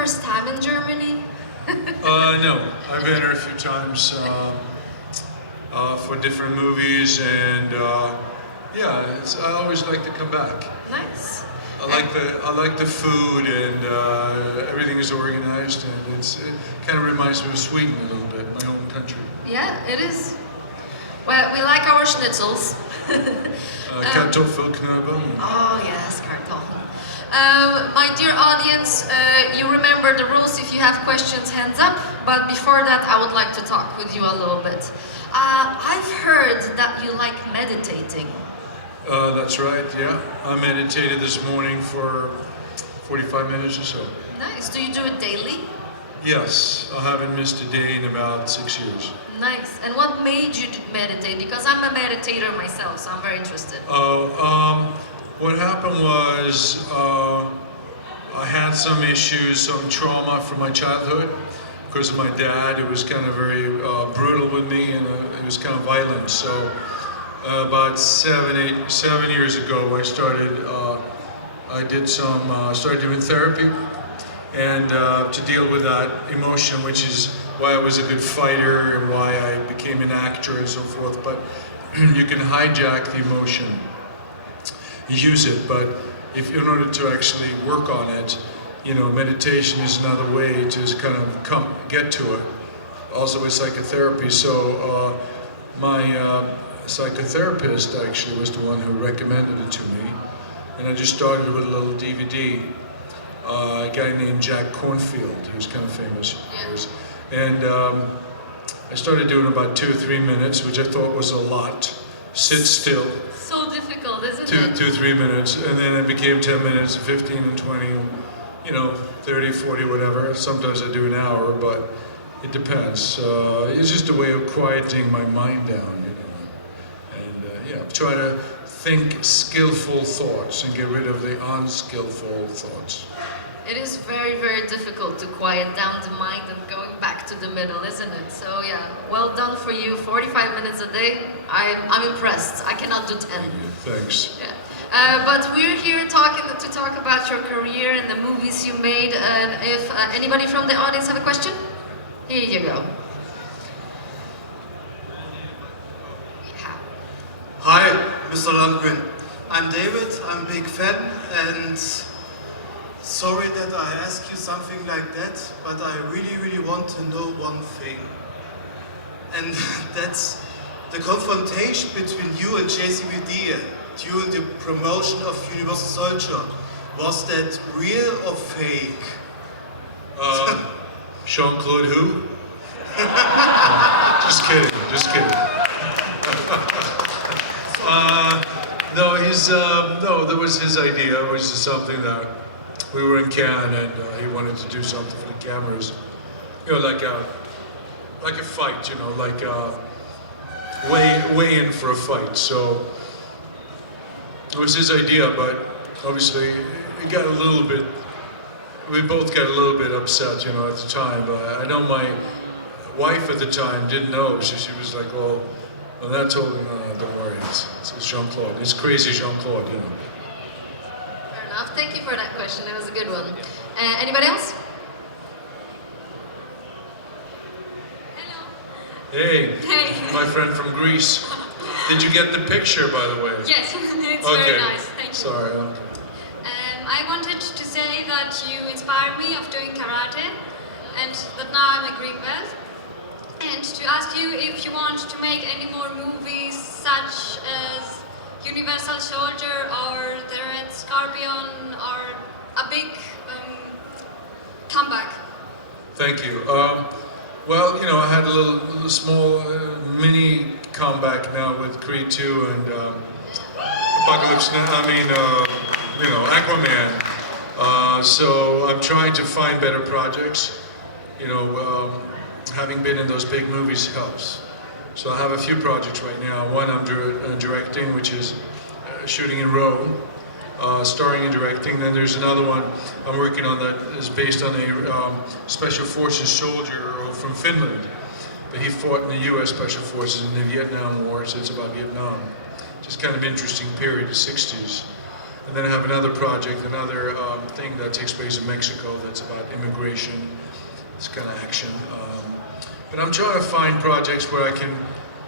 first time in Germany? No, I've been here a few times for different movies, and yeah, I always like to come back. Nice. I like the food, and everything is organized, and it kind of reminds me of Sweden a little bit, my home country. Yeah, it is. Well, we like our schnitzels. Kartoffelknödel. Oh yes, kartoffel. My dear audience, you remember the rules. If you have questions, hands up. But before that, I would like to talk with you a little bit. I've heard that you like meditating. That's right, yeah. I meditated this morning for 45 minutes or so. Nice. Do you do it daily? Yes, I haven't missed a day in about 6 years. Nice. And what made you meditate? Because I'm a meditator myself, so I'm very interested. What happened was I had some issues, some trauma from my childhood because of my dad. It was kind of very brutal with me, and it was kind of violent. So about 7 years ago, I started doing therapy, and to deal with that emotion, which is why I was a good fighter and why I became an actor and so forth. But you can hijack the emotion, use it, but if in order to actually work on it, you know, meditation is another way to kind of get to it. Also with psychotherapy. So my psychotherapist actually was the one who recommended it to me, and I just started with a little DVD. A guy named Jack Cornfield, who's kind of famous. Yeah. And I started doing about 2 or 3 minutes, which I thought was a lot. Sit still. So difficult, isn't it? 2 or 3 minutes, and then it became 10 minutes, 15 and 20, you know, 30, 40, whatever. Sometimes I do an hour, but it depends. It's just a way of quieting my mind down, you know. And yeah, try to think skillful thoughts and get rid of the unskillful thoughts. It is very, very difficult to quiet down the mind and going back to the middle, isn't it? So yeah, well done for you. 45 minutes a day. I'm impressed. I cannot do 10. Thanks. Yeah. But we're here to talk about your career and the movies you made. And if anybody from the audience have a question, here you go. Yeah. Hi, Mr. Lundgren. I'm David. I'm a big fan, and sorry that I ask you something like that, but I really, really want to know one thing. And that's the confrontation between you and JCVD during the promotion of Universal Soldier. Was that real or fake? Jean-Claude who? Just kidding, just kidding. No, that was his idea. It was just something that we were in Cannes, and he wanted to do something for the cameras. You know, like a fight, you know, like weigh in for a fight. So it was his idea, but obviously it got a little bit, we both got a little bit upset, you know, at the time. But I know my wife at the time didn't know. She was like, well, that told him, don't worry, it's Jean-Claude. It's crazy Jean-Claude, you know. Fair enough. Thank you for that question. That was a good one. Anybody else? Hello. Hey, Hey. my friend from Greece. Did you get the picture, by the way? Yes, it's Okay. very nice, thank you. Sorry. Okay. I wanted to say that you inspired me of doing karate, and that now I'm a green belt. And to ask you if you want to make any more movies such as Universal Soldier or The Red Scorpion or a big comeback. Thank you. Well, you know, I had a little small mini comeback now with Creed 2 and Apocalypse. You know, Aquaman. So I'm trying to find better projects. You know, having been in those big movies helps. So I have a few projects right now. One I'm directing, which is shooting in Rome, starring and directing. Then there's another one I'm working on that is based on a Special Forces soldier from Finland. But he fought in the U.S. Special Forces in the Vietnam War, so it's about Vietnam. Just kind of interesting period, the 60s. And then I have another project, another thing that takes place in Mexico that's about immigration. It's kind of action. But I'm trying to find projects where I can